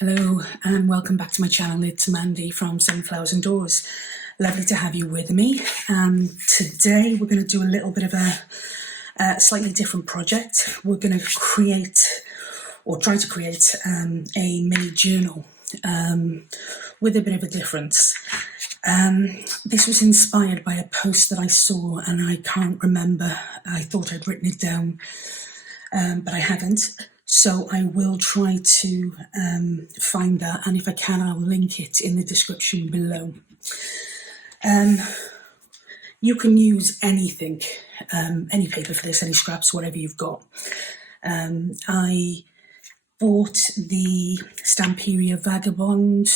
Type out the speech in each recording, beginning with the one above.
Hello and welcome back to my channel. It's Mandy from SunflowersAndDors. Lovely to have you with me. Today we're going to do a little bit of a slightly different project. We're going to create or try to create a mini journal with a bit of a difference. This was inspired by a post that I saw and I can't remember. I thought I'd written it down, but I haven't. So I will try to find that, and if I can, I'll link it in the description below. You can use anything, any paper for this, any scraps, whatever you've got. I bought the Stamperia Vagabond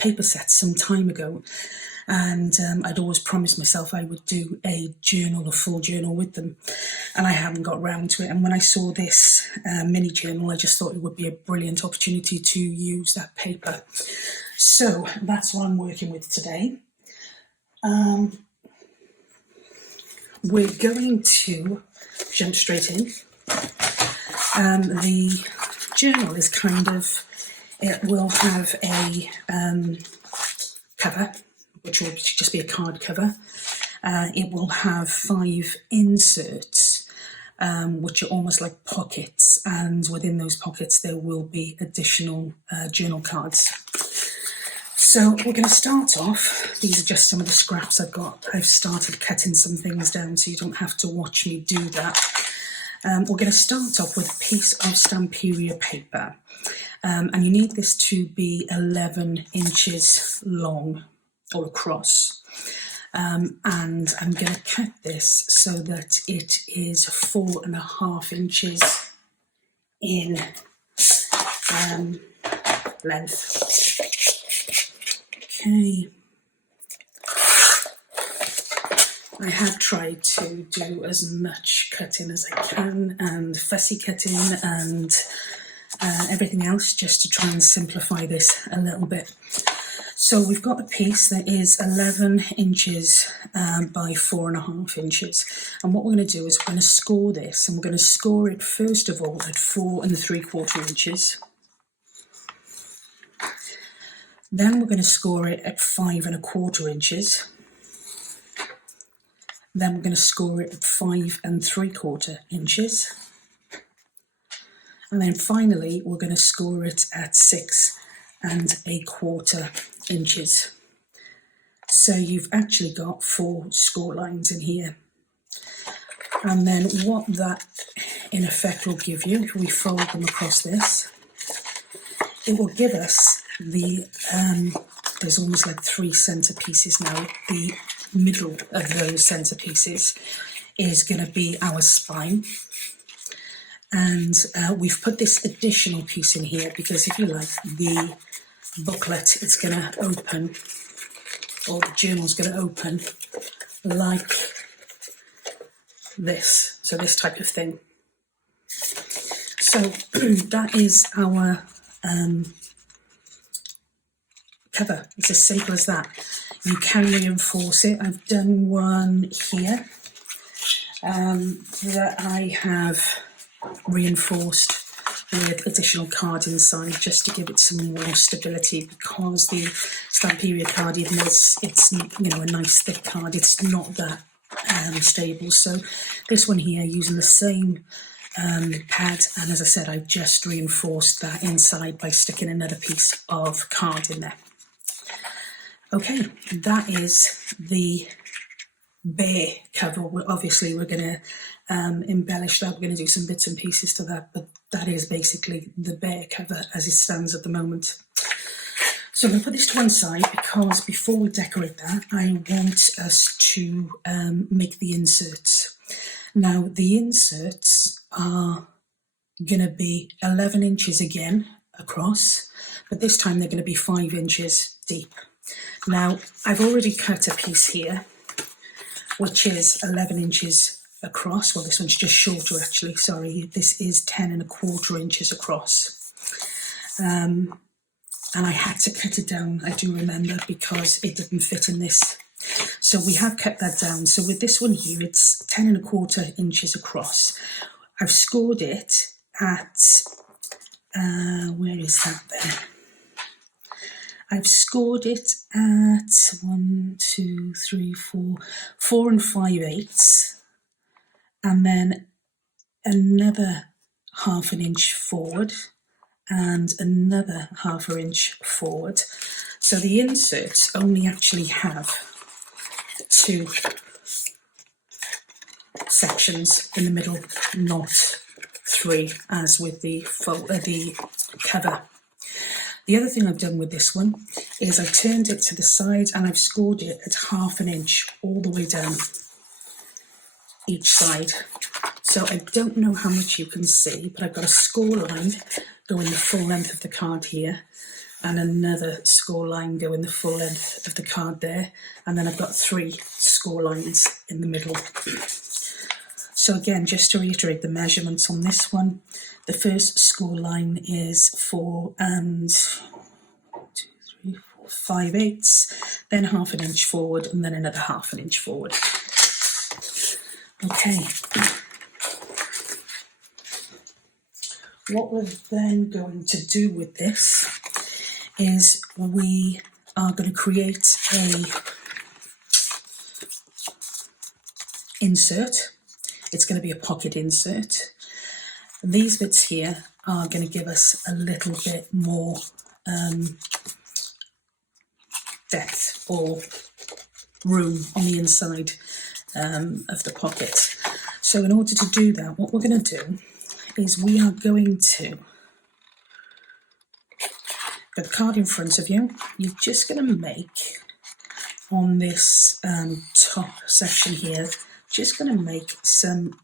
paper set some time ago, and I'd always promised myself I would do a full journal with them, and I haven't got round to it. And when I saw this mini journal, I just thought it would be a brilliant opportunity to use that paper. So that's what I'm working with today. We're going to jump straight in. The journal is it will have a cover, which will just be a card cover. It will have 5 inserts, which are almost like pockets, and within those pockets there will be additional journal cards. So we're going to start off. These are just some of the scraps I've got. I've started cutting some things down so you don't have to watch me do that. We're going to start off with a piece of Stamperia paper, and you need this to be 11 inches long or across, and I'm going to cut this so that it is 4.5 inches in length. Okay. I have tried to do as much cutting as I can, and fussy cutting and everything else, just to try and simplify this a little bit. So we've got a piece that is 11 inches by 4.5 inches. And what we're going to do is we're going to score this, and we're going to score it first of all at 4 3/4 inches. Then we're going to score it at 5 1/4 inches. Then we're going to score it at 5 3/4 inches. And then finally, we're going to score it at 6 1/4 inches. So you've actually got 4 score lines in here. And then what that in effect will give you, if we fold them across this, it will give us there's almost like 3 centerpieces now. The middle of those centerpieces is going to be our spine. And we've put this additional piece in here because, if you like, the booklet is going to open, or the journal's going to open like this, so this type of thing. So that is our cover. It's as simple as that. You can reinforce it. I've done one here that I have reinforced with additional card inside, just to give it some more stability, because the Stamperia card, even though it's a nice thick card, it's not that stable. So this one here, using the same pad, and as I said, I've just reinforced that inside by sticking another piece of card in there. Okay, that is the bare cover. Obviously we're going to embellish that. We're going to do some bits and pieces to that, but that is basically the bare cover as it stands at the moment. So I'm going to put this to one side, because before we decorate that, I want us to make the inserts. Now the inserts are going to be 11 inches again across, but this time they're going to be 5 inches deep. Now I've already cut a piece here which is 11 inches across. Well, this one's just shorter actually, sorry. This is 10 1/4 inches across. And I had to cut it down, I do remember, because it didn't fit in this. So we have cut that down. So with this one here, it's 10 1/4 inches across. I've scored it at where is that there? I've scored it at 1, 2, 3, 4, 4 and 5/8, and then another 1/2 inch forward and another 1/2 inch forward. So the inserts only actually have 2 sections in the middle, not 3, as with the cover. The other thing I've done with this one is I've turned it to the side and I've scored it at 1/2 inch all the way down each side. So I don't know how much you can see, but I've got a score line going the full length of the card here, and another score line going the full length of the card there, and then I've got 3 score lines in the middle. So again, just to reiterate the measurements on this one, the first score line is 4 and 5/8, then 1/2 inch forward, and then another 1/2 inch forward. Okay. What we're then going to do with this is we are going to create a insert. It's going to be a pocket insert. These bits here are going to give us a little bit more depth or room on the inside of the pocket. So in order to do that, what we're going to do is we are going to get the card in front of you. You're just going to make on this top section here, just going to make some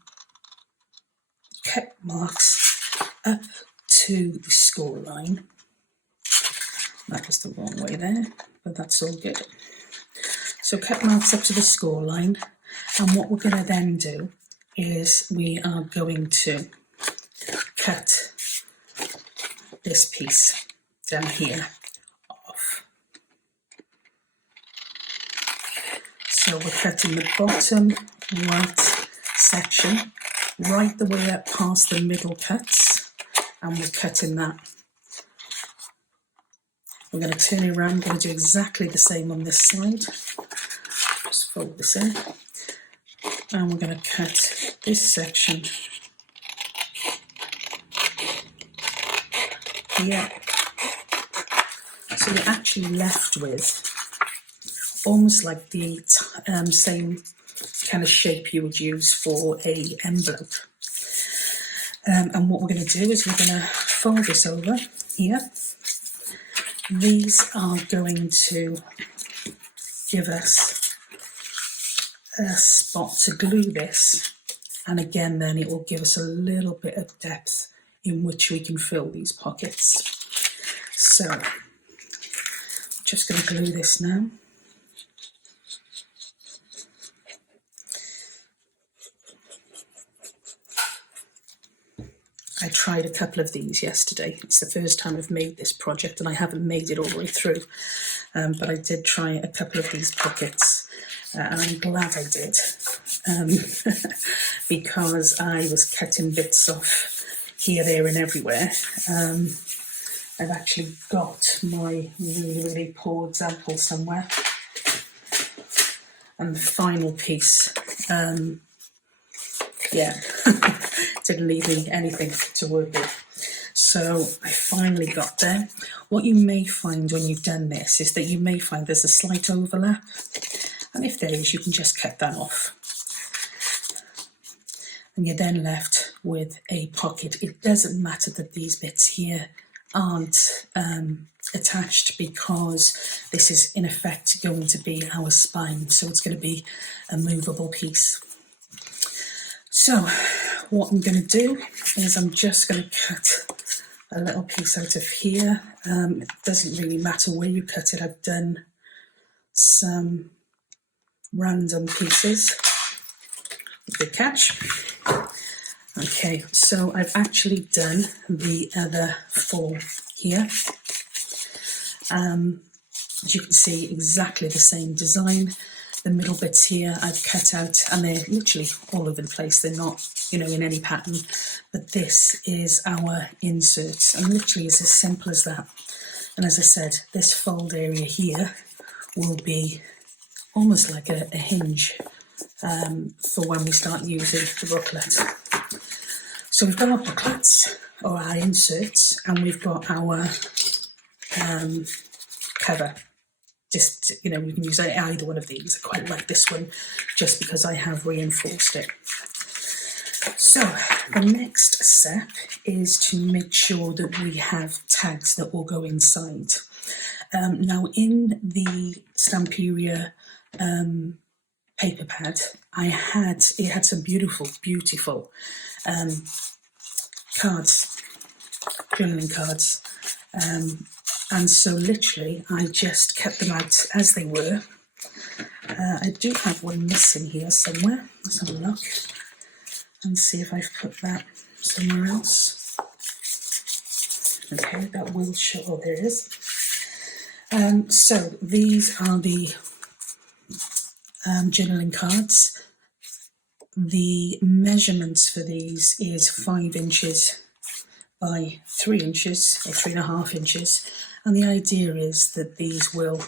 cut marks up to the score line. That was the wrong way there, but that's all good. So cut marks up to the score line, and what we're going to then do is we are going to cut this piece down here off. So we're cutting the bottom right section right the way up past the middle cuts, and we're cutting that. We're going to turn it around, we're going to do exactly the same on this side. Just fold this in, and we're going to cut this section here. So you're actually left with almost like the same kind of shape you would use for a envelope. And what we're going to do is we're going to fold this over here. These are going to give us a spot to glue this, and again then it will give us a little bit of depth in which we can fill these pockets. So I'm just going to glue this now. I tried a couple of these yesterday. It's the first time I've made this project, and I haven't made it all the way through, but I did try a couple of these pockets, and I'm glad I did, because I was cutting bits off here, there and everywhere. I've actually got my really poor example somewhere, and the final piece, yeah, didn't leave me anything to work with. So I finally got there. What you may find when you've done this is that you may find there's a slight overlap, and if there is, you can just cut that off. And you're then left with a pocket. It doesn't matter that these bits here aren't attached, because this is in effect going to be our spine, so it's going to be a movable piece. So what I'm going to do is I'm just going to cut a little piece out of here. It doesn't really matter where you cut it. I've done some random pieces. Good catch. Okay, so I've actually done the other 4 here. As you can see, exactly the same design. The middle bits here I've cut out, and they're literally all over the place. They're not, you know, in any pattern, but this is our insert, and literally it's as simple as that. And as I said, this fold area here will be almost like a hinge for when we start using the booklet. So we've got our booklets, or our inserts, and we've got our cover. Just, you know, you can use either one of these. I quite like this one just because I have reinforced it. So the next step is to make sure that we have tags that will go inside. Now in the Stamperia paper pad, it had some beautiful cards, journaling cards, and so literally I just kept them out as they were. I do have one missing here somewhere. Let's have a look and see if I've put that somewhere else. Okay, that will show. Oh, there it is. So these are the journaling cards. The measurements for these is 5 inches by 3 inches, or 3.5 inches, and the idea is that these will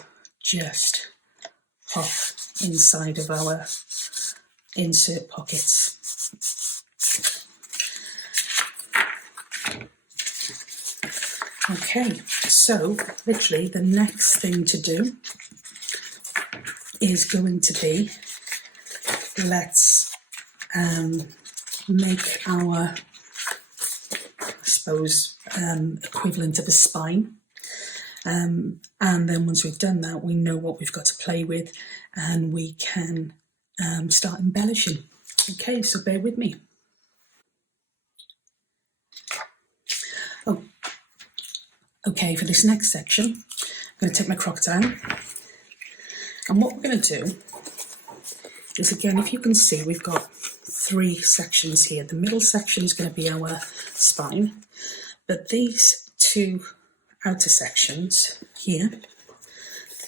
just pop inside of our insert pockets. Okay, so literally the next thing to do is going to be, let's make our, I suppose, equivalent of a spine. And then once we've done that, we know what we've got to play with, and we can start embellishing. Okay, so bear with me. Oh, okay, for this next section, I'm going to take my crocodile, and what we're going to do is, again, if you can see, we've got 3 sections here. The middle section is going to be our spine, but these 2 outer sections here,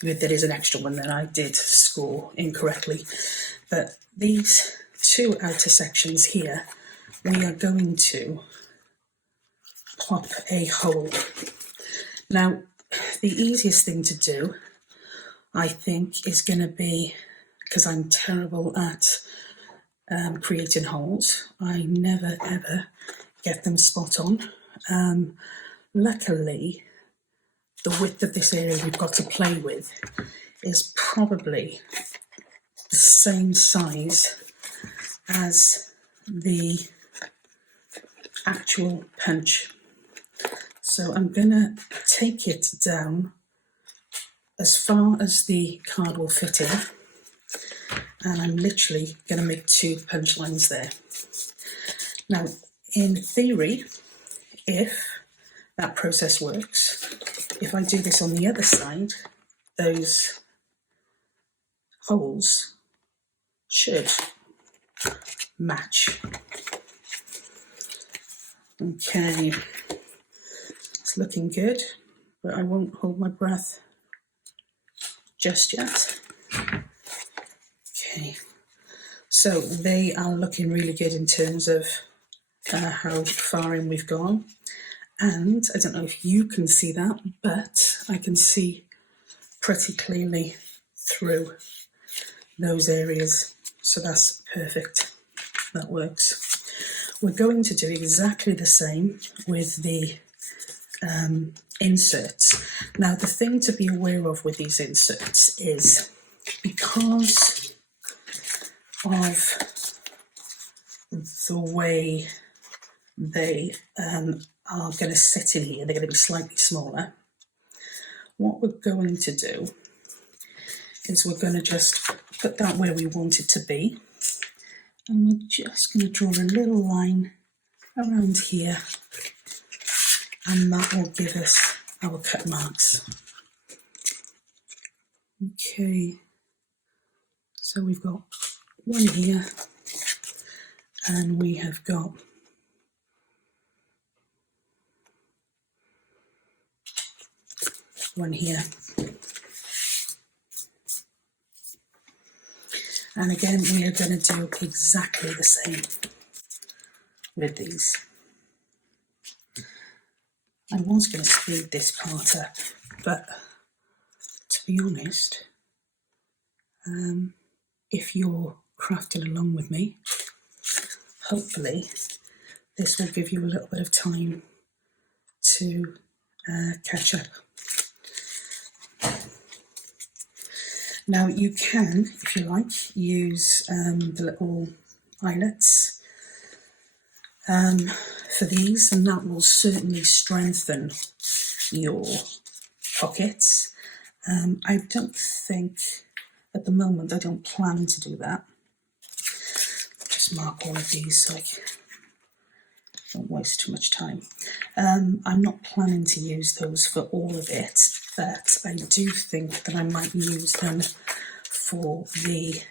there is an extra one that I did score incorrectly, but these 2 outer sections here, we are going to pop a hole. Now, the easiest thing to do, I think, is going to be, because I'm terrible at creating holes, I never ever get them spot on. Luckily, the width of this area we've got to play with is probably the same size as the actual punch. So I'm going to take it down as far as the card will fit in, and I'm literally going to make 2 punch lines there. Now, in theory, if that process works, if I do this on the other side, those holes should match. Okay, it's looking good, but I won't hold my breath just yet. Okay, so they are looking really good in terms of how far in we've gone. And I don't know if you can see that, but I can see pretty clearly through those areas. So that's perfect. That works. We're going to do exactly the same with the inserts. Now, the thing to be aware of with these inserts is, because of the way they are going to sit in here, they're going to be slightly smaller. What we're going to do is we're going to just put that where we want it to be, and we're just going to draw a little line around here, and that will give us our cut marks. Okay, so we've got one here, and we have got one here. And again, we are going to do exactly the same with these. I was going to speed this part up, but to be honest, if you're crafting along with me, hopefully this will give you a little bit of time to catch up. Now you can, if you like, use the little eyelets for these, and that will certainly strengthen your pockets. I don't think, at the moment, I don't plan to do that. Just mark all of these so I don't waste too much time. I'm not planning to use those for all of it, but I do think that I might use them for the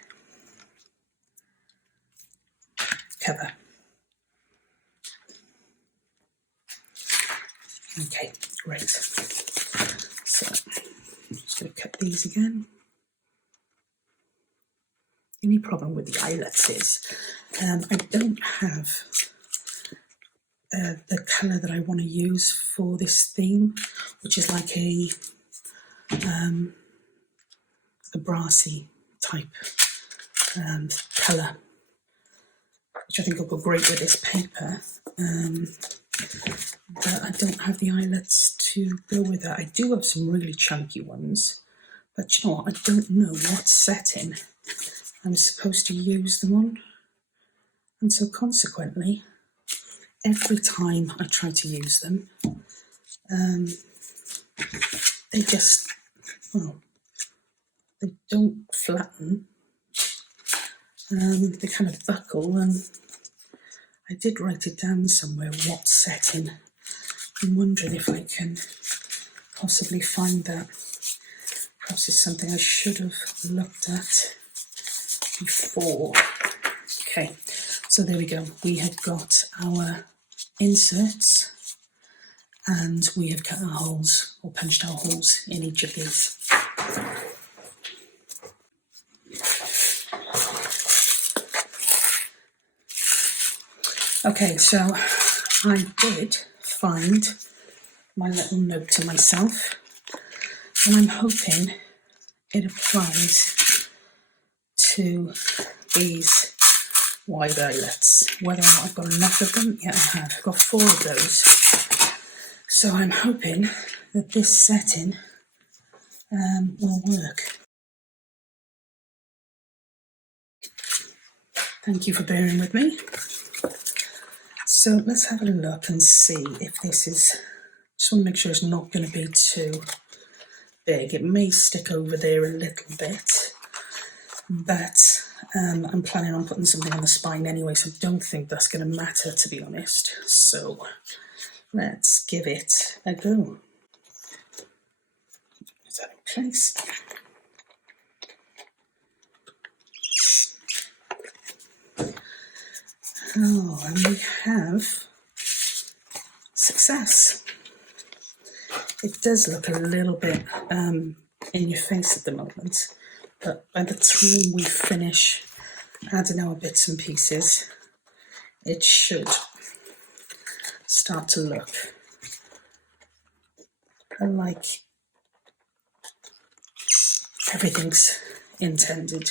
cover. Okay, great. So I'm just going to cut these again. The only problem with the eyelets is I don't have the colour that I want to use for this theme, which is like a brassy type colour, which I think will go great with this paper. But I don't have the eyelets to go with that. I do have some really chunky ones, but you know what? I don't know what setting I'm supposed to use them on, and so consequently, every time I try to use them, they just, well, they don't flatten. They kind of buckle, and I did write it down somewhere, what setting. I'm wondering if I can possibly find that. Perhaps it's something I should have looked at before. Okay, so there we go. We have got our inserts, and we have cut our holes, or punched our holes in each of these. Okay, so I did find my little note to myself, and I'm hoping it applies to these wide eyelets. Whether or not I've got enough of them, yeah, I have. I've got 4 of those. So I'm hoping that this setting will work. Thank you for bearing with me. So let's have a look and see if this is, just want to make sure it's not going to be too big. It may stick over there a little bit, but I'm planning on putting something on the spine anyway, so I don't think that's going to matter, to be honest. So let's give it a go. Put that in place. Oh, and we have success. It does look a little bit in your face at the moment, but by the time we finish adding our bits and pieces, it should start to look like everything's intended.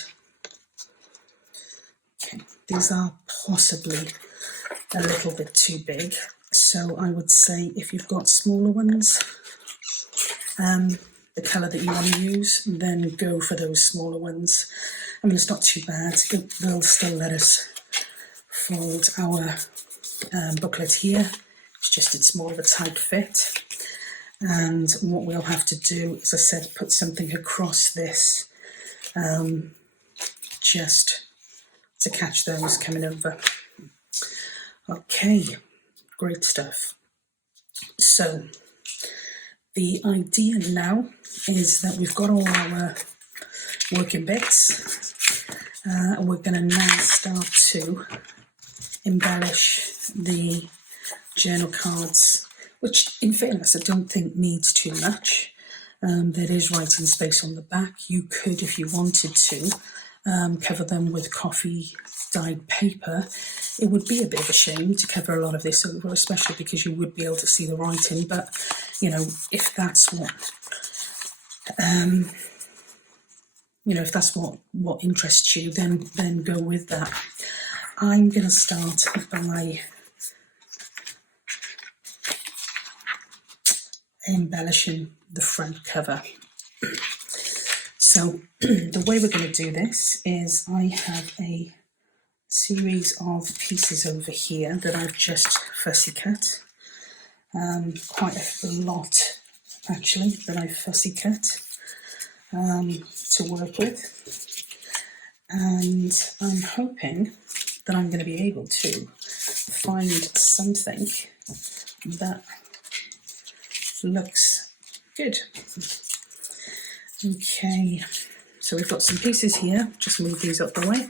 Okay, these are possibly a little bit too big, so I would say if you've got smaller ones, the colour that you want to use, then go for those smaller ones. I mean, it's not too bad. It will still let us fold our booklet here. It's just it's more of a tight fit. And what we'll have to do, as I said, put something across this just to catch those coming over. Okay, great stuff. So the idea now is that we've got all our working bits, and we're going to now start to embellish the journal cards, which in fairness I don't think needs too much. There is writing space on the back. You could, if you wanted to, cover them with coffee dyed paper, it would be a bit of a shame to cover a lot of this over, especially because you would be able to see the writing. But you know, if that's what you know, if that's what interests you, then go with that. I'm going to start by embellishing the front cover. So the way we're going to do this is I have a series of pieces over here that I've just fussy cut. Quite a lot actually that I've fussy cut to work with, and I'm hoping that I'm going to be able to find something that looks good. Okay, so we've got some pieces here, just move these up the way.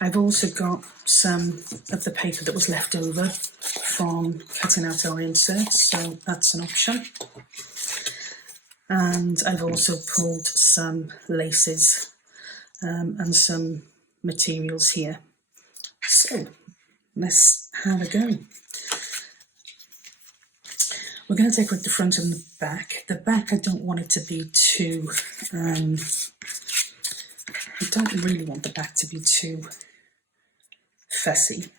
I've also got some of the paper that was left over from cutting out our inserts, so that's an option. And I've also pulled some laces and some materials here. So let's have a go. We're going to decorate the front and the back. The back, I don't want it to be too, I don't really want the back to be too fussy,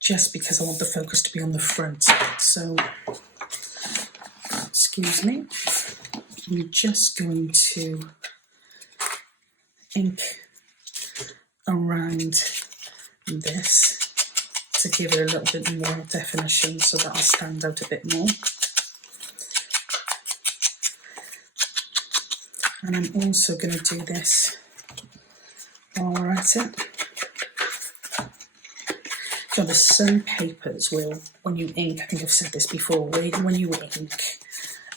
just because I want the focus to be on the front. So, excuse me, I'm just going to ink around this to give it a little bit more definition so that I'll stand out a bit more. And I'm also going to do this while we're at it. So there's some papers where when you ink, I think I've said this before, when you ink,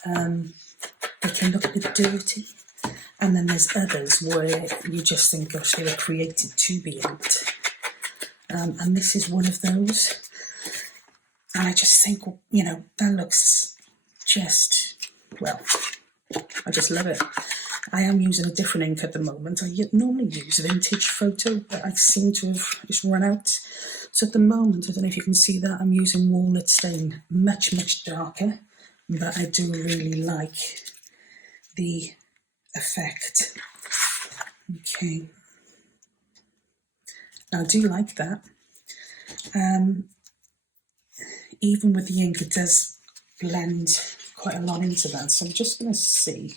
they can look a bit dirty. And then there's others where you just think, gosh, they were created to be inked. And this is one of those. And I just think, well, you know, that looks just, well, I just love it. I am using a different ink at the moment. I normally use Vintage Photo, but I seem to have just run out. So at the moment, I don't know if you can see that, I'm using Walnut Stain, much, much darker, but I do really like the effect. Okay. Now, I do like that. Even with the ink, it does blend quite a lot into that. So I'm just going to see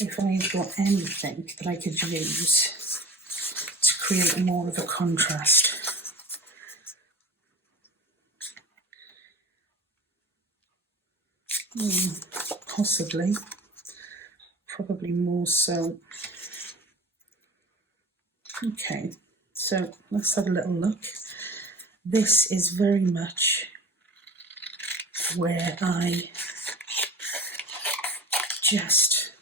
if I've got anything that I could use to create more of a contrast. Possibly, probably more so. Okay, so let's have a little look. This is very much where I just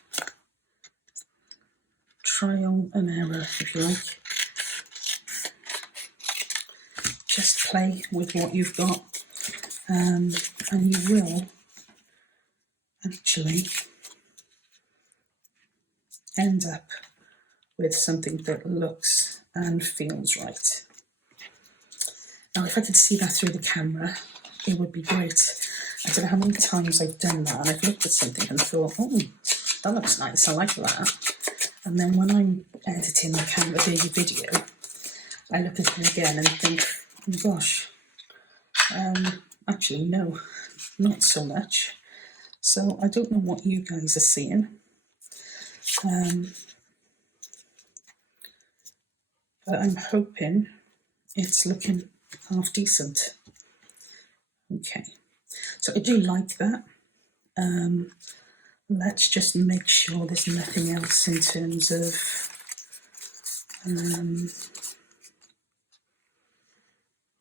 trial and error, if you like. Just play with what you've got, and you will actually end up with something that looks and feels right. Now, if I could see that through the camera, it would be great. I don't know how many times I've done that, and I've looked at something and thought, oh, that looks nice, I like that. And then when I'm editing the video, I look at it again and think, oh gosh, actually no, not so much. So I don't know what you guys are seeing. But I'm hoping it's looking half decent. Okay, so I do like that. Let's just make sure there's nothing else in terms of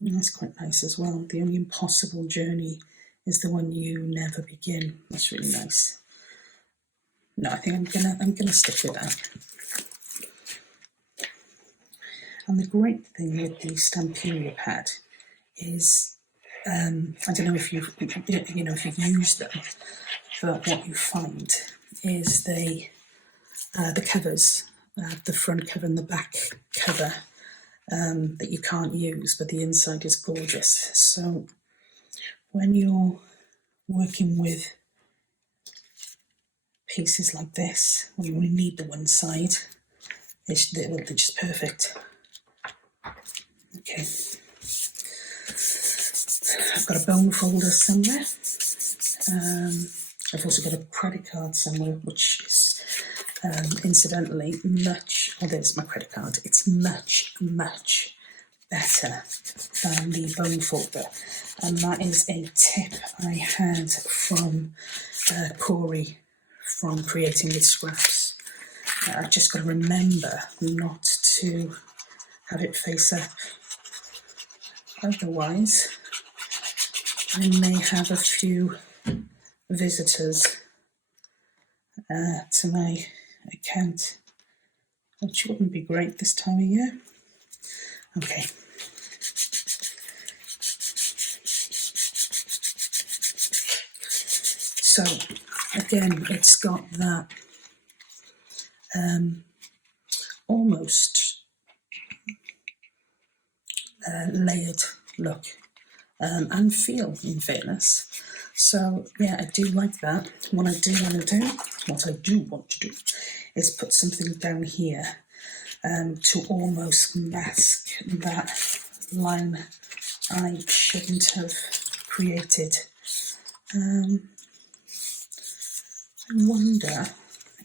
that's quite nice as well. The only impossible journey is the one you never begin. That's really nice. No, I think I'm gonna stick with that. And the great thing with the Stamperia pad is, I don't know if you've used them, but what you find is they the covers, the front cover and the back cover, that you can't use, but the inside is gorgeous. So when you're working with pieces like this, when you only need the one side, they're just perfect. Okay, I've got a bone folder somewhere. I've also got a credit card somewhere, which is incidentally there's my credit card. It's much better than the bone folder, and that is a tip I had from Corey from Creating with Scraps. I've just got to remember not to have it face up, otherwise I may have a few visitors to my account, which wouldn't be great this time of year. Okay. So again, it's got that almost layered look and feel, in fairness. So yeah, I do like that. What I do want to do is put something down here to almost mask that line I shouldn't have created. I wonder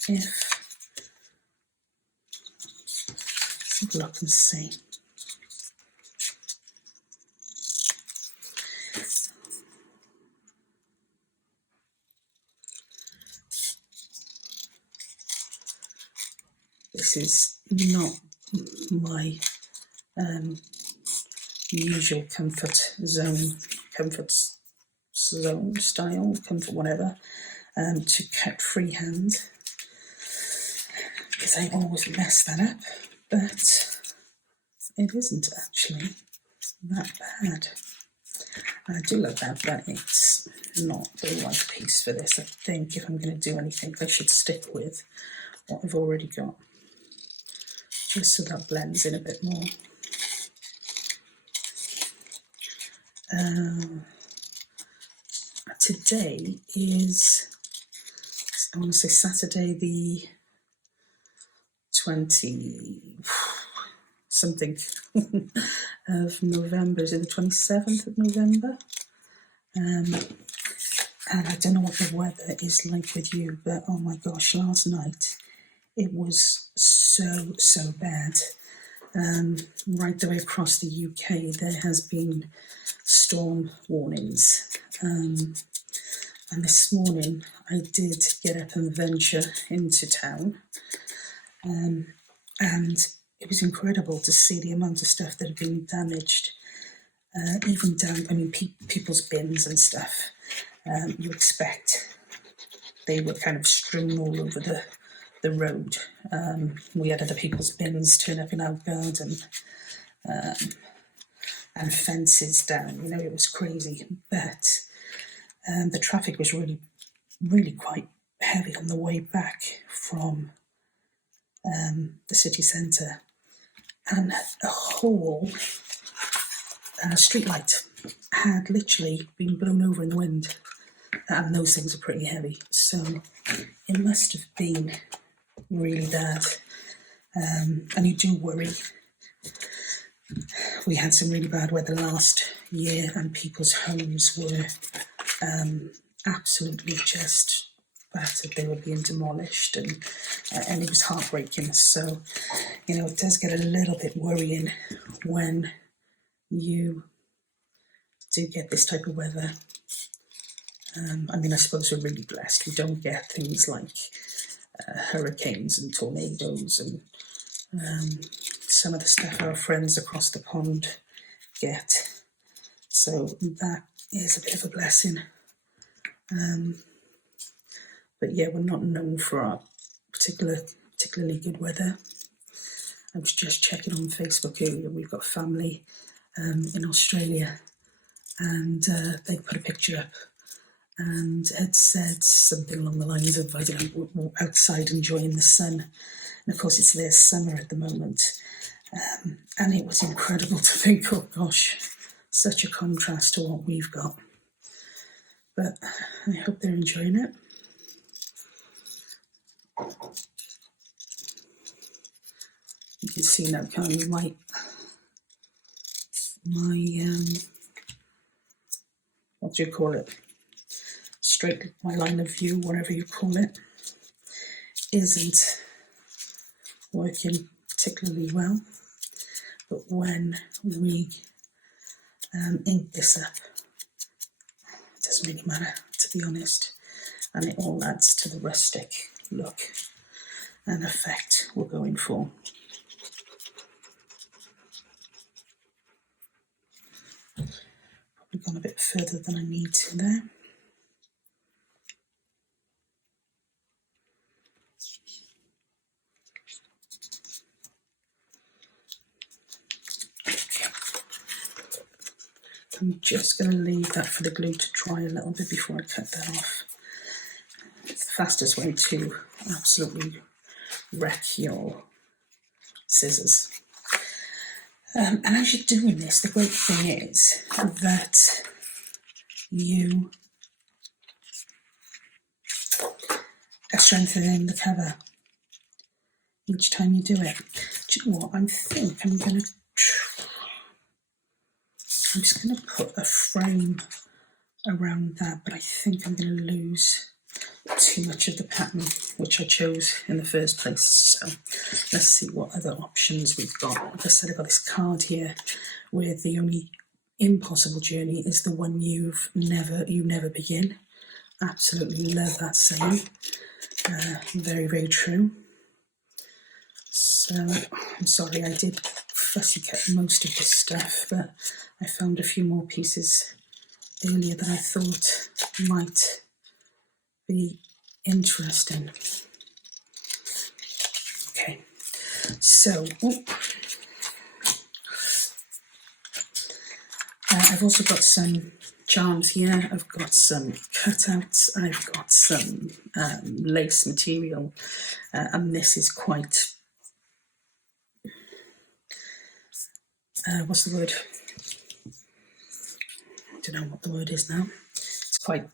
if, let's have a look and see. This is not my usual comfort zone style, comfort whatever, to cut freehand, because I always mess that up, but it isn't actually that bad. I do love that, but it's not the right piece for this. I think if I'm going to do anything, I should stick with what I've already got, just so that blends in a bit more. Today is, I want to say Saturday the 20 something of November. Is it the 27th of November? And I don't know what the weather is like with you, but oh my gosh, last night it was so bad. Right the way across the UK there has been storm warnings, and this morning I did get up and venture into town, and it was incredible to see the amount of stuff that had been damaged, even down, people's bins and stuff. You expect they were kind of strewn all over the road. We had other people's bins turn up in our garden, and fences down, it was crazy. But the traffic was really quite heavy on the way back from the city centre, and a whole street light had literally been blown over in the wind, and those things are pretty heavy, so it must have been really bad. And you do worry. We had some really bad weather last year, and people's homes were absolutely just battered. They were being demolished, and it was heartbreaking. So, it does get a little bit worrying when you do get this type of weather. I suppose we're really blessed. We don't get things like hurricanes and tornadoes and some of the stuff our friends across the pond get. So that is a bit of a blessing. But yeah, we're not known for our particularly good weather. I was just checking on Facebook earlier. We've got family in Australia, and they put a picture up, and had said something along the lines of, I don't know, we're outside enjoying the sun. And of course it's their summer at the moment. And it was incredible to think, oh gosh, such a contrast to what we've got. But I hope they're enjoying it. You can see now, can't you, my what do you call it? Straight, my line of view, whatever you call it, isn't working particularly well. But when we ink this up, it doesn't really matter, to be honest. And it all adds to the rustic look and effect we're going for. Probably gone a bit further than I need to there. I'm just going to leave that for the glue to dry a little bit before I cut that off. It's the fastest way to absolutely wreck your scissors. And as you're doing this, the great thing is that you are strengthening the cover each time you do it. Do you know what? I'm just going to put a frame around that, but I think I'm going to lose too much of the pattern which I chose in the first place. So let's see what other options we've got. Like I said, I've got this card here where the only impossible journey is the one you never begin. Absolutely love that saying. Very, very true. So I'm sorry I did fussy cut most of this stuff, but I found a few more pieces earlier that I thought might be interesting. Okay, so I've also got some charms here. I've got some cutouts. I've got some lace material, and this is quite. What's the word? I don't know what the word is now. It's quite,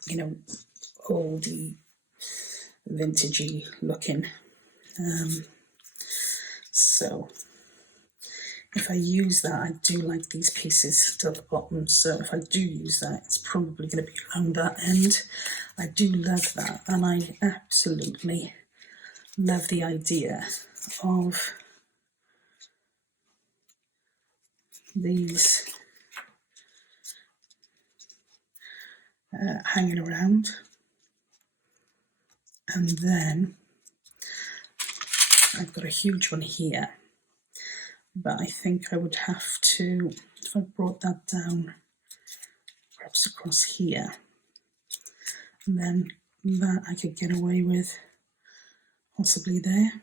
oldie, vintagey looking. So if I use that, I do like these pieces to the bottom. So if I do use that, it's probably going to be around that end. I do love that, and I absolutely love the idea of these hanging around. And then I've got a huge one here, but I think I would have to, if I brought that down perhaps across here, and then that I could get away with possibly there,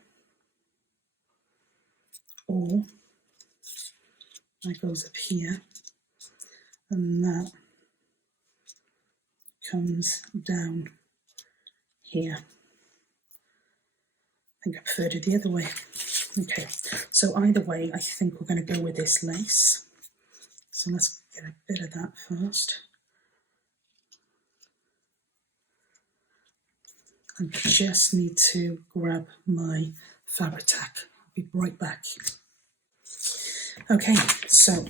or that goes up here and that comes down here. I think I preferred it the other way. Okay, so either way, I think we're going to go with this lace. So let's get a bit of that first. I just need to grab my fabric tack. I'll be right back. Okay, so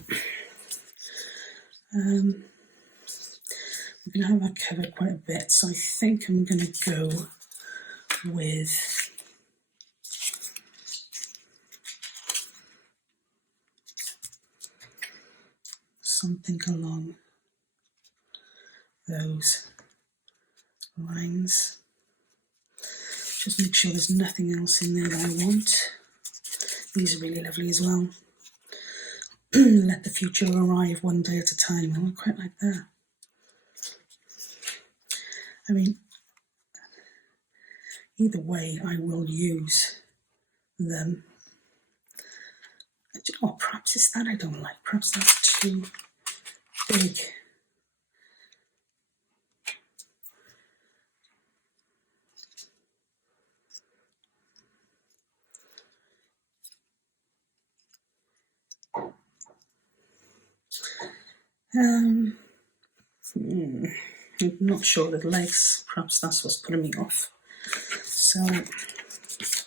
I'm going to have that covered quite a bit, so I think I'm going to go with something along those lines. Just make sure there's nothing else in there that I want. These are really lovely as well. Let the future arrive one day at a time. I quite like that. I mean, either way, I will use them. Oh, perhaps it's that I don't like. Perhaps that's too big. I'm not sure the legs, perhaps that's what's putting me off. So, let's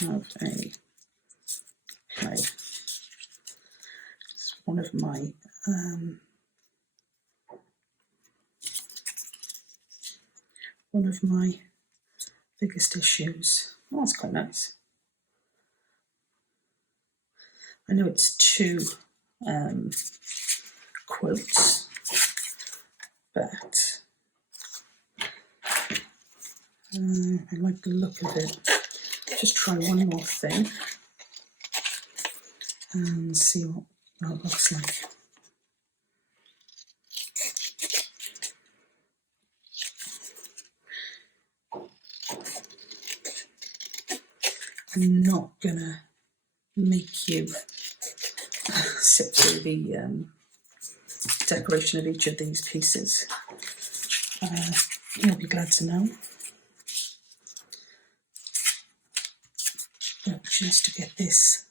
have a play. It's one of my biggest issues. Oh, that's quite nice. I know it's 2 quotes, but I like the look of it. Just try one more thing and see what that looks like. I'm not gonna make you sit through the decoration of each of these pieces. You'll be glad to know. But just to get this,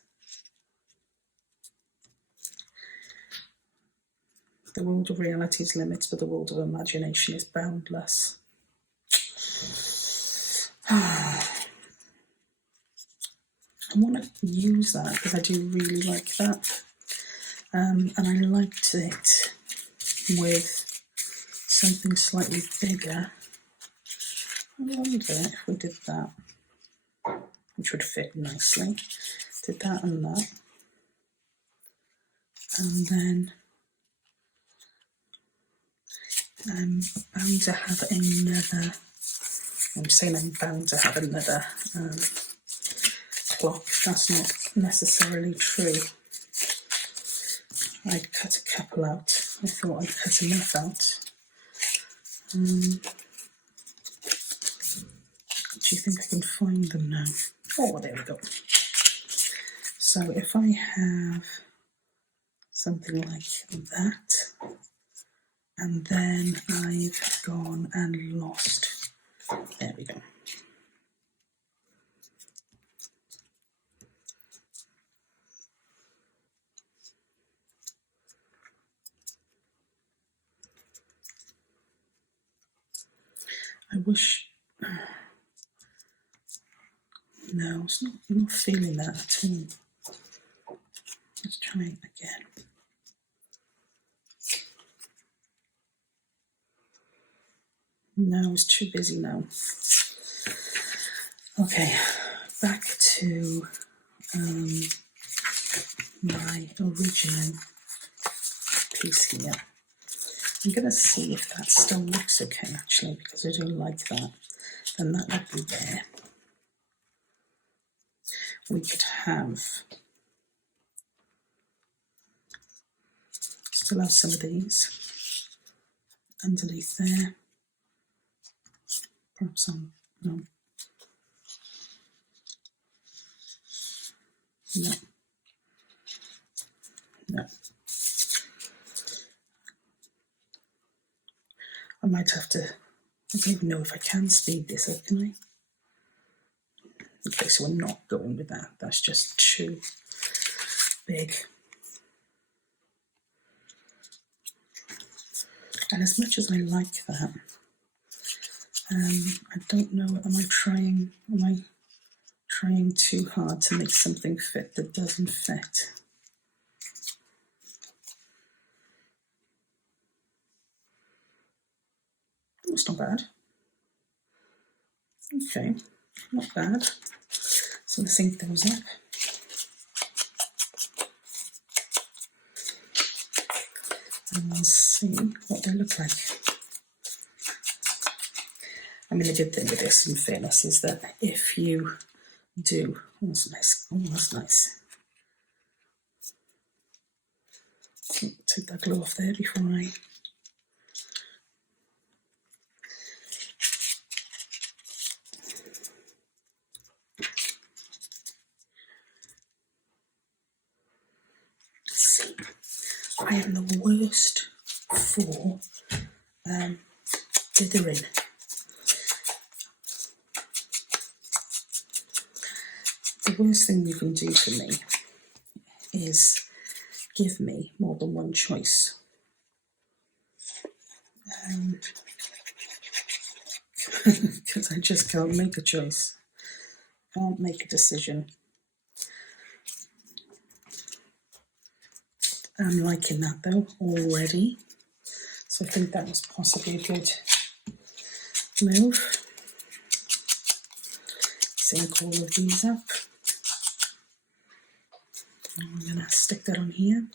the world of reality is limits, but the world of imagination is boundless. I want to use that because I do really like that. And I liked it with something slightly bigger. I wonder if we did that, which would fit nicely. Did that and that. And then I'm bound to have another, I'm saying I'm bound to have another clock. That's not necessarily true. I'd cut a couple out. I thought I'd cut enough out. Do you think I can find them now? Oh, there we go. So if I have something like that, and then I've gone and lost, there we go. I wish, no, it's not, I'm not feeling that at all. Let's try it again. No, it's too busy now. Okay, back to my original piece here. I'm going to see if that still looks okay, actually, because I do like that. Then that would be there. We could have, still have some of these underneath there. Perhaps on, no. No. No. I might have to, I don't even know if I can speed this up, can I? Okay, so we're not going with that. That's just too big. And as much as I like that, I don't know, am I trying too hard to make something fit that doesn't fit? That's not bad. Okay, not bad. So let's sync those up. And we'll see what they look like. I mean, the good thing with this, in fairness, is that if you do, oh, that's nice. Oh, that's nice. Take that glue off there before I. See, I am the worst for dithering. The the worst thing you can do for me is give me more than one choice. Because I just can't make a choice, can't make a decision. I'm liking that though already, so I think that was possibly a good move. Sync all of these up. I'm going to stick that on here.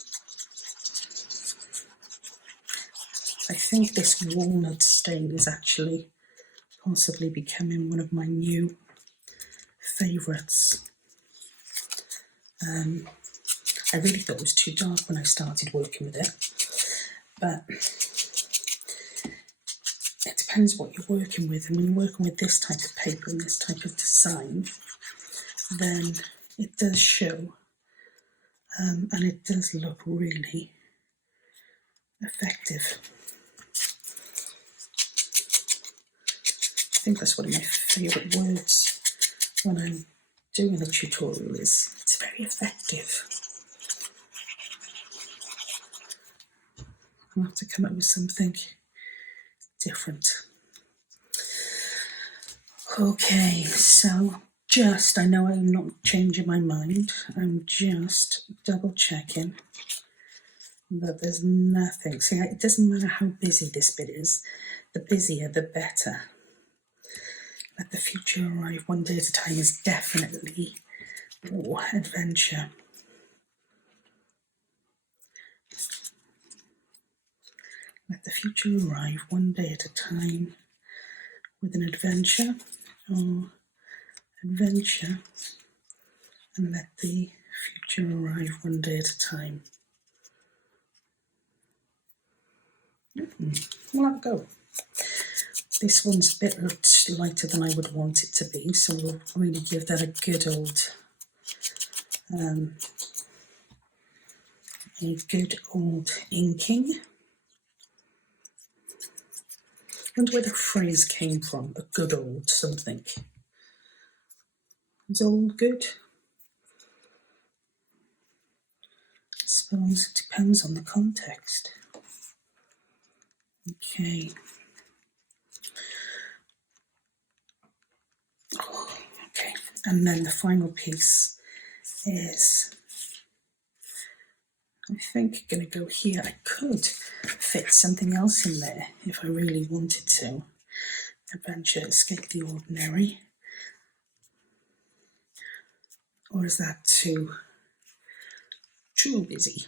I think this walnut stain is actually possibly becoming one of my new favourites. I really thought it was too dark when I started working with it, but it depends what you're working with. And when you're working with this type of paper and this type of design, then it does show, and it does look really effective. I think that's one of my favourite words when I'm doing a tutorial is it's very effective. I'll have to come up with something different. Okay, so I know I'm not changing my mind, I'm just double checking that there's nothing. See, it doesn't matter how busy this bit is, the busier the better. Let the future arrive one day at a time is definitely adventure. Let the future arrive one day at a time with an adventure, or adventure, and let the future arrive one day at a time. We'll have a go. This one's a bit lighter than I would want it to be, so we'll really give that a good old inking. I wonder where the phrase came from, a good old something. Is old good? I suppose it depends on the context. Okay. Okay, and then the final piece is, I think, going to go here. I could fit something else in there if I really wanted to. Adventure, escape the ordinary. Or is that too busy?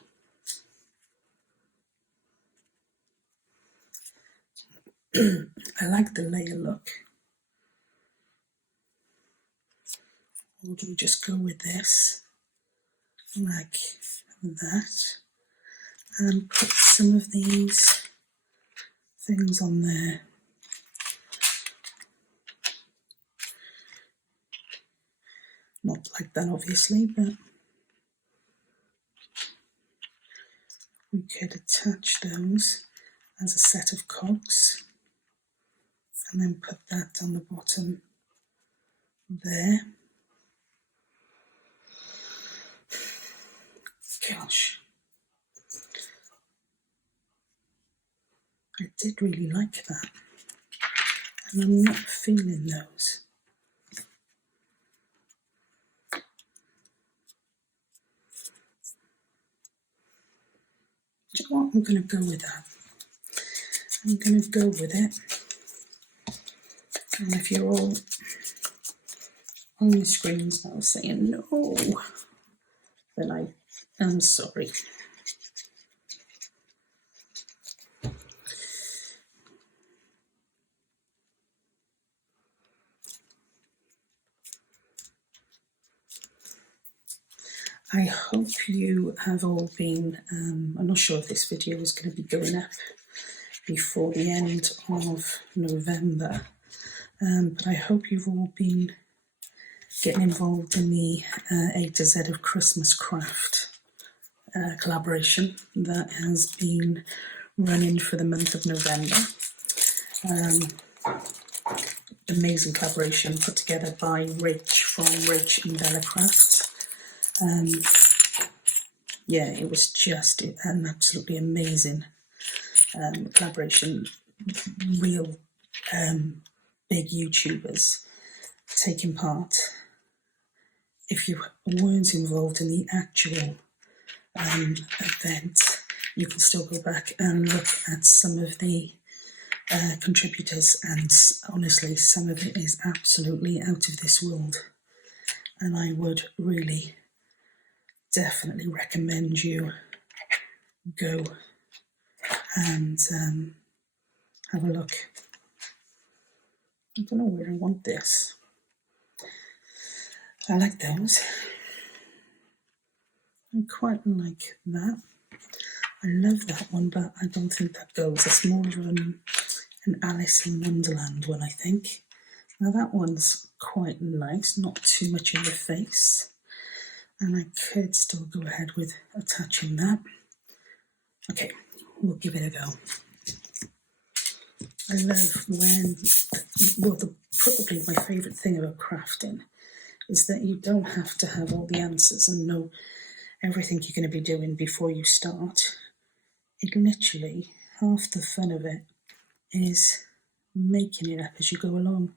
I like the layer look. Or do we just go with this, like that, and put some of these things on there? Not like that, obviously, but we could attach those as a set of cogs and then put that on the bottom there. Gosh, I did really like that, and I'm not feeling those. Do you know what? I'm going to go with that. I'm going to go with it. And if you're all on your screens now saying no, then I am sorry. I hope you have all been, I'm not sure if this video is going to be going up before the end of November, but I hope you've all been getting involved in the A to Z of Christmas Craft collaboration that has been running for the month of November. Amazing collaboration put together by Rich from Rich Embella Crafts. Yeah, it was just an absolutely amazing collaboration. Real big YouTubers taking part. If you weren't involved in the actual event, you can still go back and look at some of the contributors, and honestly, some of it is absolutely out of this world. And I would really definitely recommend you go and have a look. I don't know where I want this. I like those. I quite like that. I love that one, but I don't think that goes. It's more of an Alice in Wonderland one, I think. Now that one's quite nice, not too much in your face. And I could still go ahead with attaching that. Okay, we'll give it a go. I love when, well, probably my favourite thing about crafting is that you don't have to have all the answers and know everything you're going to be doing before you start. It literally, half the fun of it is making it up as you go along.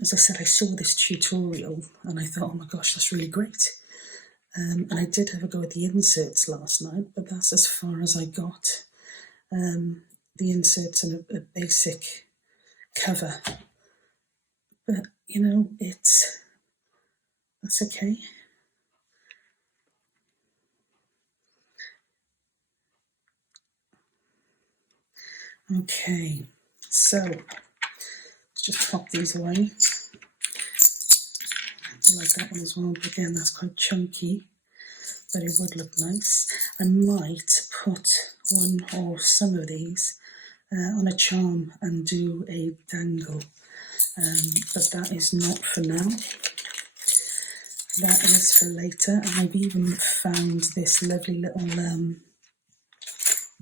As I said, I saw this tutorial and I thought, oh my gosh, that's really great. And I did have a go at the inserts last night, but that's as far as I got. The inserts and a basic cover. But, you know, that's okay. Okay, so let's just pop these away. I like that one as well, but again, that's quite chunky, but it would look nice. I might put one or some of these on a charm and do a dangle, but that is not for now. That is for later. And I've even found this lovely little, I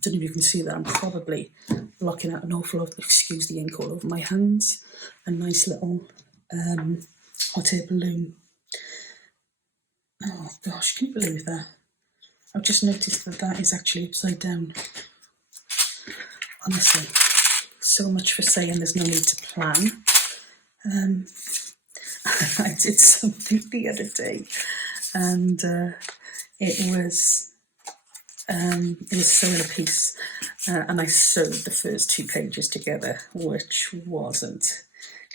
don't know if you can see that, I'm probably blocking out an awful lot, excuse the ink all over my hands, a nice little hot air balloon. Oh gosh, can you believe that? I've just noticed that that is actually upside down. Honestly, so much for saying there's no need to plan. I did something the other day, and it was sewing a piece, and I sewed the first 2 pages together, which wasn't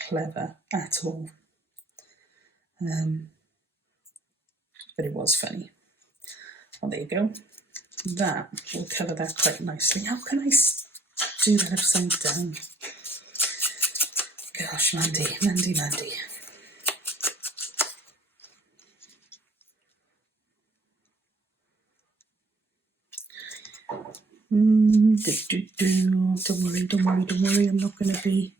clever at all. But it was funny. Well, there you go. That will cover that quite nicely. How can I do that upside down? Gosh, Mandy. Don't worry. I'm not going to be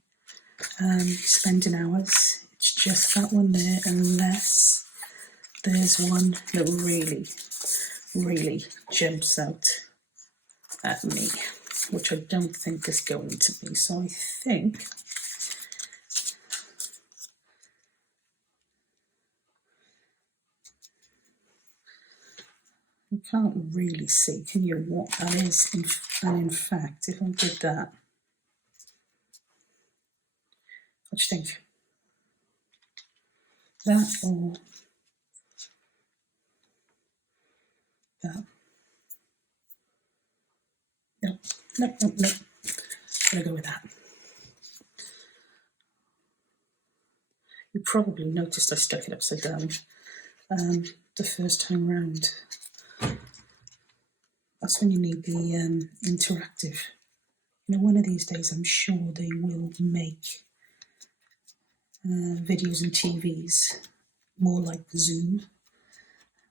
spending hours. It's just that one there, unless there's one that really jumps out at me, which I don't think is going to be. So I think you can't really see, can you, what that is? And in fact, if I did that, what do you think? That or that? No. I'll go with that. You probably noticed I stuck it upside down the first time round. That's when you need the interactive. You know, one of these days I'm sure they will make videos and TVs more like Zoom,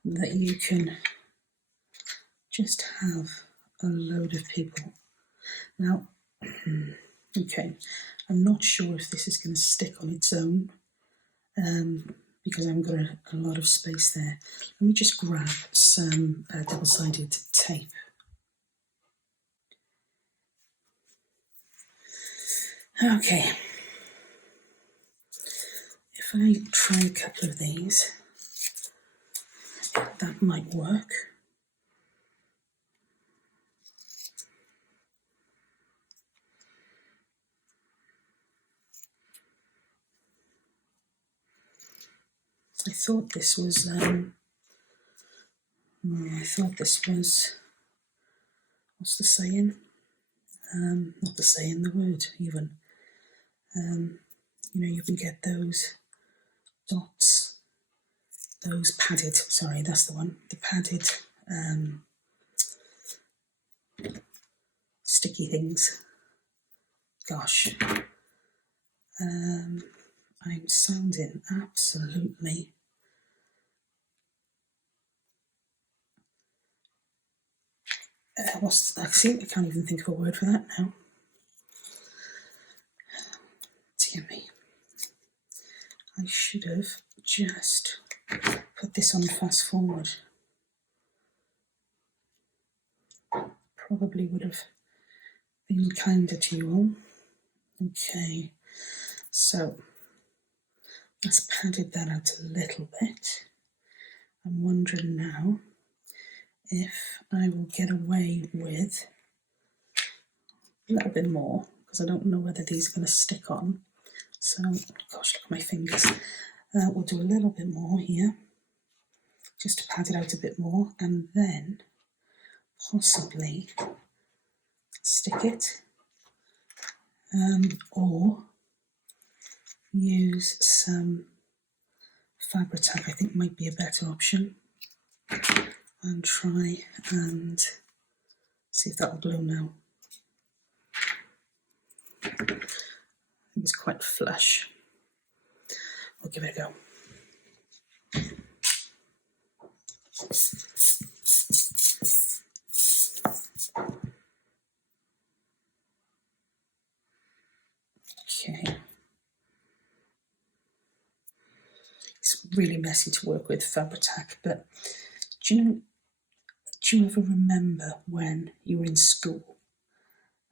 that you can just have a load of people. Now, okay, I'm not sure if this is going to stick on its own, because I haven't got a lot of space there. Let me just grab some double-sided tape. Okay. If I try a couple of these, that might work. I thought this was, what's the saying? Not the saying, the word even. You know, you can get those dots, those padded, sorry, that's the one, the padded sticky things. Gosh, I'm sounding absolutely I can't even think of a word for that now. Dear me. I should have just put this on fast forward. Probably would have been kinder to you all. Okay, so let's padded that out a little bit. I'm wondering now if I will get away with a little bit more, because I don't know whether these are going to stick on. So, gosh, look at my fingers. We'll do a little bit more here, just to pad it out a bit more, and then possibly stick it, or use some Fabri-Tac. I think might be a better option, and try and see if that'll glue now. I think it's quite flush. We'll give it a go. Okay. It's really messy to work with Fabri-Tac, but do you ever remember when you were in school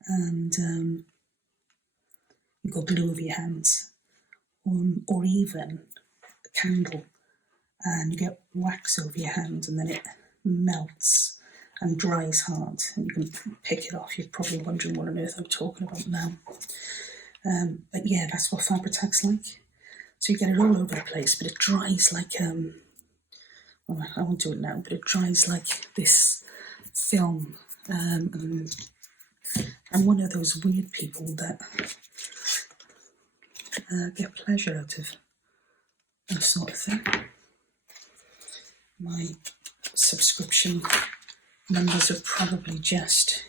and you got glue over your hands, or even a candle, and you get wax over your hand and then it melts and dries hard and you can pick it off? You're probably wondering what on earth I'm talking about now. But yeah, that's what Fabri-Tac's like. So you get it all over the place, but it dries like, well, I won't do it now, but it dries like this film. And I'm one of those weird people that get pleasure out of that sort of thing. My subscription numbers have probably just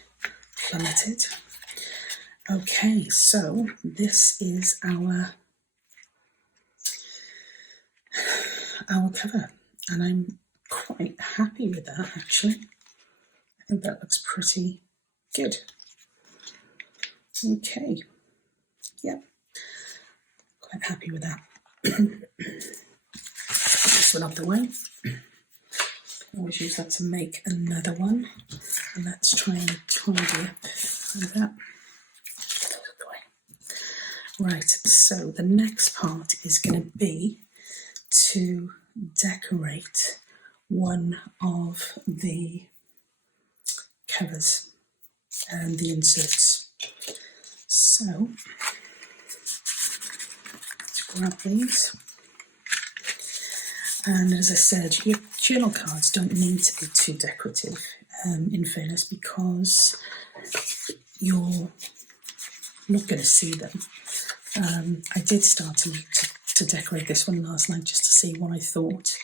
plummeted. Okay, so this is our cover, and I'm quite happy with that actually. I think that looks pretty good. Okay, yeah, quite happy with that. This one out the way. Always use that to make another one. And let's try and tidy up like that. Right, so the next part is going to be to decorate one of the covers and the inserts. So, let's grab these. And as I said, your journal cards don't need to be too decorative, in fairness, because you're not going to see them. I did start to decorate this one last night just to see what I thought.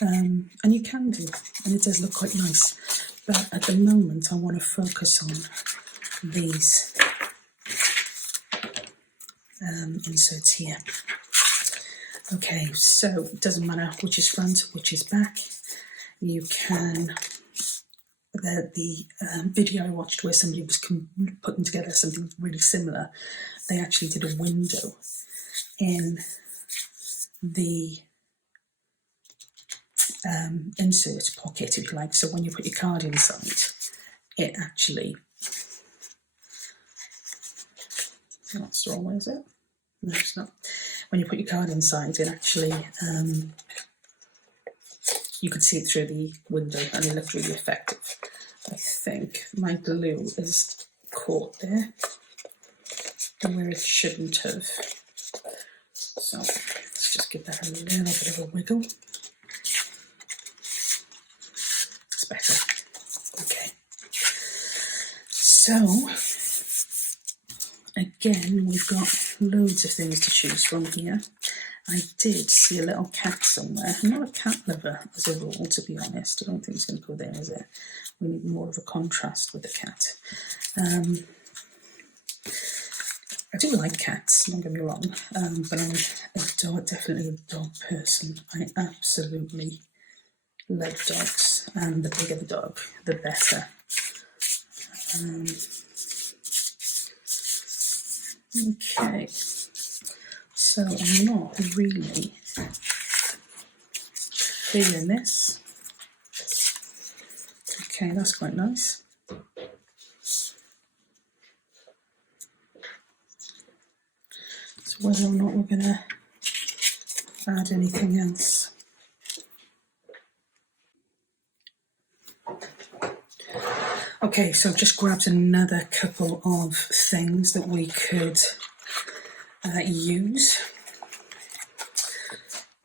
And you can do, and it does look quite nice. But at the moment, I want to focus on these inserts here. Okay, so it doesn't matter which is front, which is back. You can, the video I watched where somebody was putting together something really similar, they actually did a window in the insert pocket, if you like. So when you put your card inside, it actually, that's the wrong way, is it? No, it's not. when you put your card inside, it actually you could see it through the window, and it looked really effective. I think my glue is caught there where it shouldn't have. So let's just give that a little bit of a wiggle. It's better. Okay. So again, we've got loads of things to choose from here. I did see a little cat somewhere. I'm not a cat lover as a rule, to be honest. I don't think it's going to go there, is it? We need more of a contrast with the cat. I do like cats, don't get me wrong, but I'm definitely a dog person. I absolutely love dogs, and the bigger the dog, the better. Okay, so I'm not really feeling this. Okay, that's quite nice. So whether or not we're going to add anything else. Okay, so I've just grabbed another couple of things that we could use.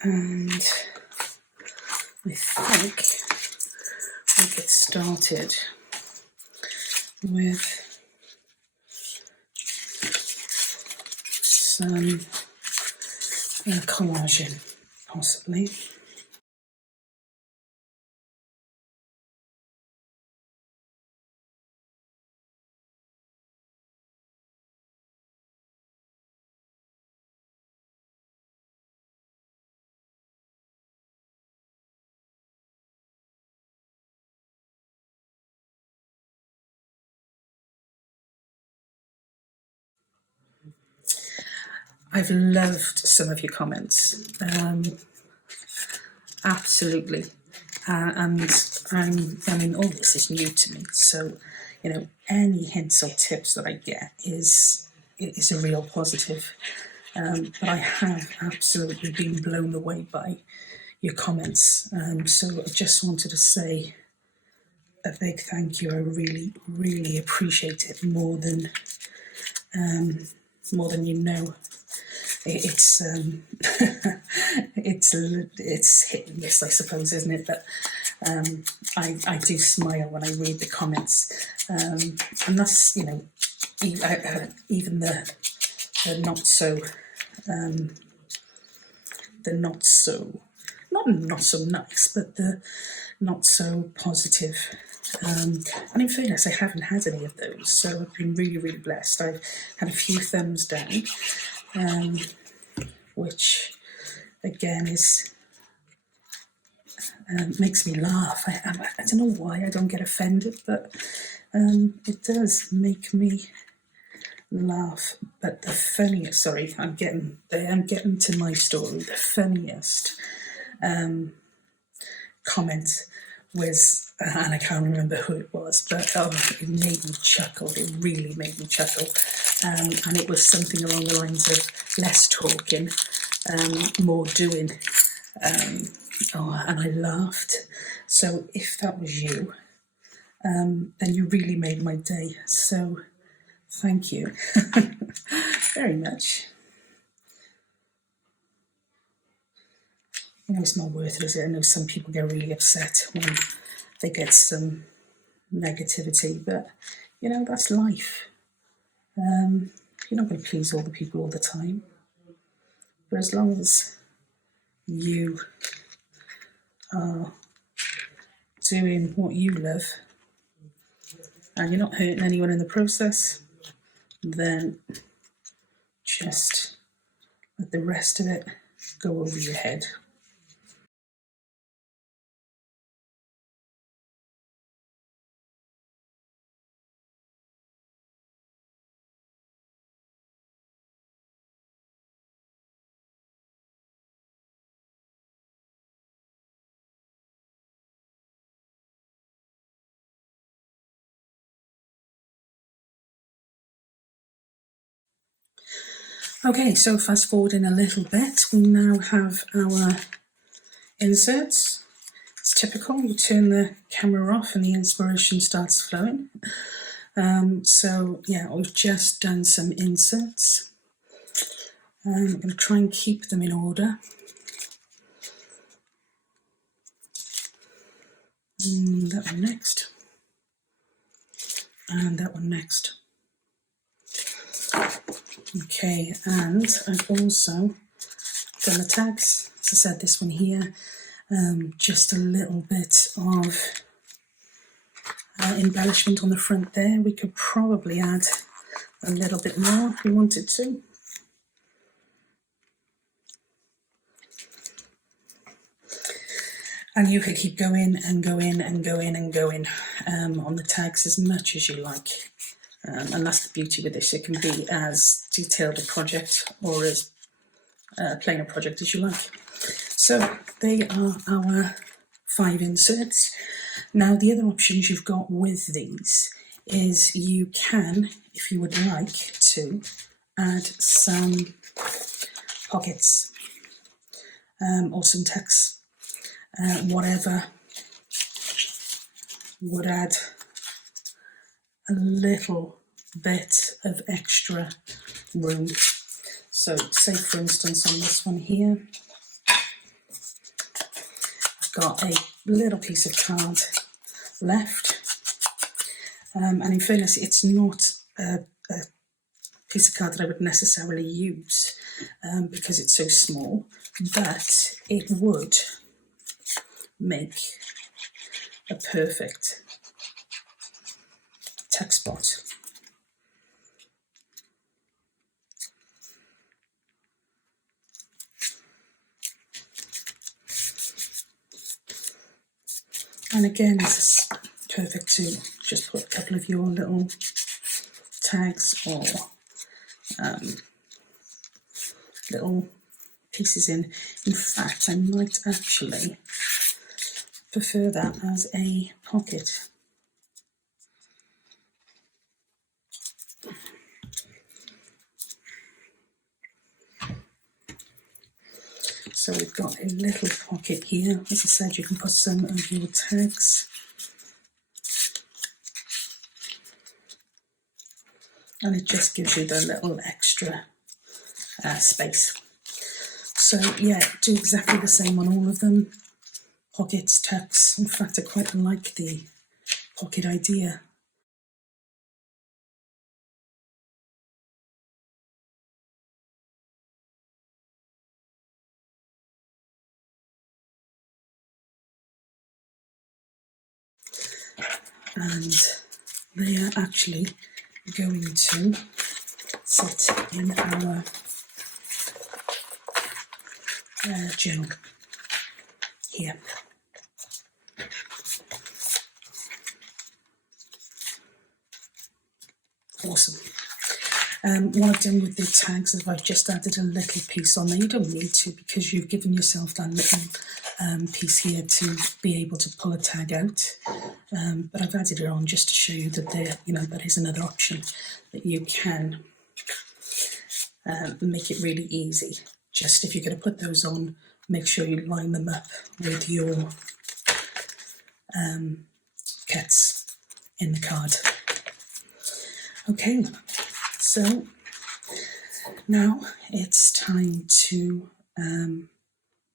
And I think we'll get started with some collaging, possibly. I've loved some of your comments, absolutely, and I mean, all this is new to me, so you know, any hints or tips that I get is a real positive. But I have absolutely been blown away by your comments, so I just wanted to say a big thank you. I really, really appreciate it more than you know. It's it's hit and miss, I suppose, isn't it? But I do smile when I read the comments, and that's, you know, even the not so not so nice, but the not so positive. And in fairness, I haven't had any of those, so I've been really, really blessed. I've had a few thumbs down, which again is makes me laugh. I don't know why I don't get offended, but it does make me laugh. But the funniest, sorry, I'm getting to my story. The funniest comment was, and I can't remember who it was, but it made me chuckle. It really made me chuckle, and it was something along the lines of less talking, more doing. And I laughed. So if that was you, then you really made my day. So thank you very much. You know, it's not worth it, is it? I know some people get really upset when they get some negativity, but you know, that's life. You're not going to please all the people all the time, but as long as you are doing what you love and you're not hurting anyone in the process, then just let the rest of it go over your head. Okay, so fast forwarding a little bit, we now have our inserts. It's typical, you turn the camera off and the inspiration starts flowing. So yeah, we've just done some inserts. I'm going to try and keep them in order. That one next. And that one next. Okay, and I've also done the tags. As I said, this one here, just a little bit of embellishment on the front there. We could probably add a little bit more if we wanted to. And you could keep going and going and going and going on the tags as much as you like. And that's the beauty with this. It can be as detailed a project or as plain a project as you like. So they are our 5 inserts. Now the other options you've got with these is you can, if you would like to, add some pockets or some text. Whatever would add a little bit of extra room. So say for instance on this one here, I've got a little piece of card left, and in fairness it's not a piece of card that I would necessarily use because it's so small, but it would make a perfect text spot. And again, this is perfect to just put a couple of your little tags or little pieces in. In fact, I might actually prefer that as a pocket. So we've got a little pocket here. As I said, you can put some of your tags. And it just gives you the little extra space. So yeah, do exactly the same on all of them. Pockets, tucks. In fact, I quite like the pocket idea. And they are actually going to sit in our journal here. Awesome. What I've done with the tags is I've just added a little piece on there. You don't need to because you've given yourself that little piece here to be able to pull a tag out. But I've added it on just to show you that that is another option that you can make it really easy. Just if you're going to put those on, make sure you line them up with your cuts in the card. Okay, so now it's time to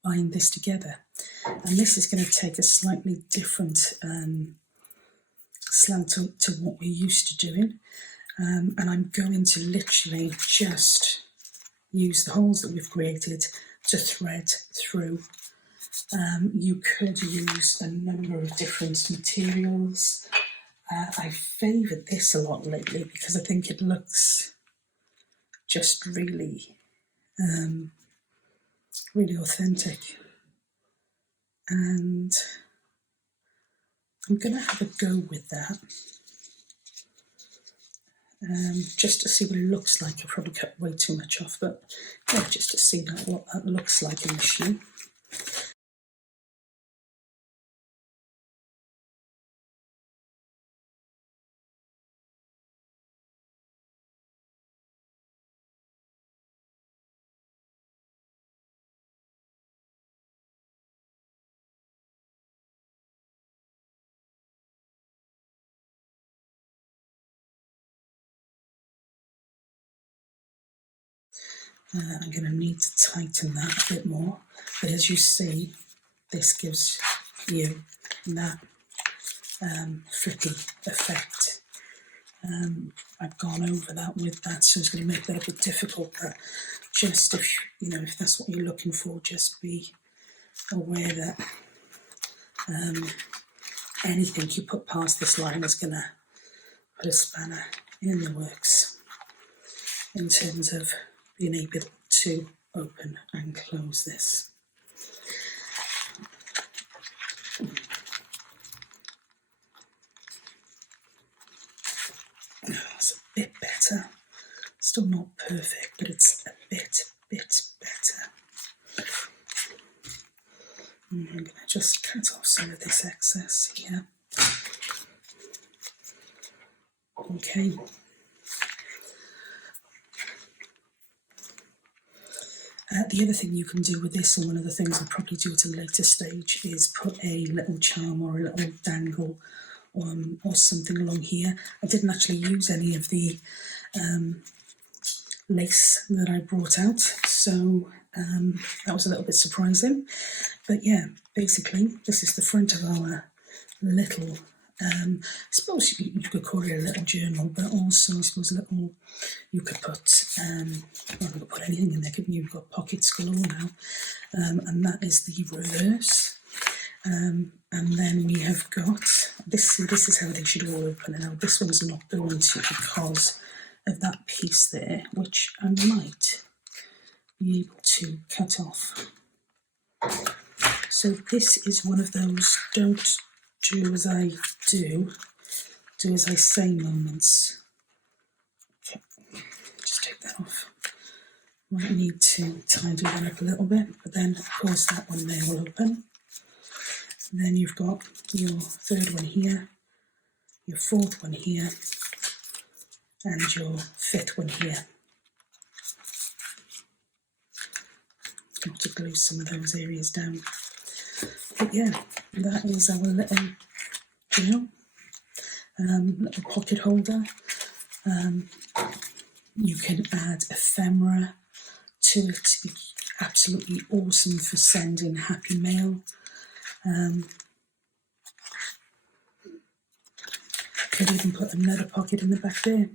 bind this together. And this is going to take a slightly different slant to what we're used to doing. And I'm going to literally just use the holes that we've created to thread through. You could use a number of different materials. I've favoured this a lot lately because I think it looks just really, really authentic. And I'm going to have a go with that. Just to see what it looks like. I've probably cut way too much off, but yeah, just to see what that looks like initially. I'm going to need to tighten that a bit more, but as you see, this gives you that flicky effect. I've gone over that with that, so it's going to make that a bit difficult, but just if you know, if that's what you're looking for, just be aware that anything you put past this line is going to put a spanner in the works in terms of being able to open and close this. It's a bit better. Still not perfect, but it's a bit better. I'm going to just cut off some of this excess here. Okay. The other thing you can do with this, and one of the things I'll probably do at a later stage, is put a little charm or a little dangle or something along here. I didn't actually use any of the lace that I brought out, so that was a little bit surprising. But yeah, basically this is the front of our little, I suppose you could call it a little journal, but also I suppose little, you could put, well, you could put anything in there, couldn't you? You've got pockets galore now, and that is the reverse. And then we have got, this is how they should all open. Now this one's not going to because of that piece there, which I might be able to cut off. So this is one of those don't do as I do as I say moments. Okay, just take that off. Might need to tidy that up a little bit, but then of course that one there will open. And then you've got your third one here, your fourth one here, and your fifth one here. Got to glue some of those areas down. But yeah, that is our little journal, little pocket holder. You can add ephemera to it. It's absolutely awesome for sending happy mail. Could even put another pocket in the back there,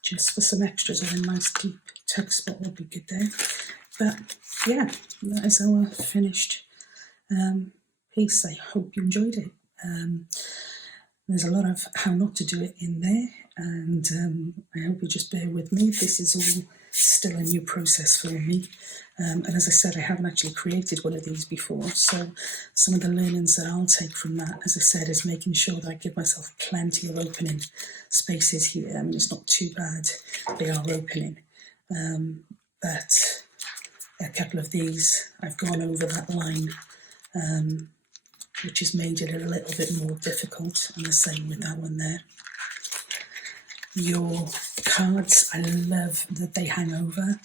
just for some extras, or a nice deep tuck spot would be good there. But yeah, that is our finished piece. I hope you enjoyed it. There's a lot of how not to do it in there, and I hope you just bear with me. This is all still a new process for me, and as I said, I haven't actually created one of these before, so some of the learnings that I'll take from that, as I said, is making sure that I give myself plenty of opening spaces here. I mean, it's not too bad, they are opening, but a couple of these I've gone over that line, which has made it a little bit more difficult, and the same with that one there. Your cards, I love that they hang over,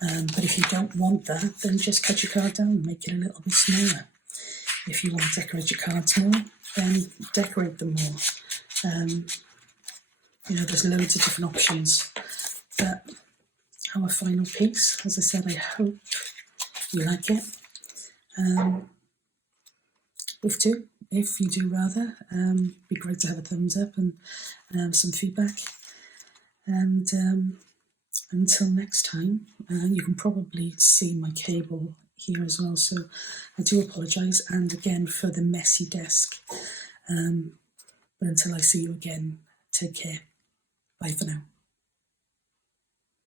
but if you don't want that, then just cut your card down and make it a little bit smaller. If you want to decorate your cards more, then decorate them more. You know, there's loads of different options. But our final piece, as I said, I hope you like it. If you do rather, be great to have a thumbs up and some feedback. And until next time, you can probably see my cable here as well, so I do apologise, and again for the messy desk. But until I see you again, take care. Bye for now.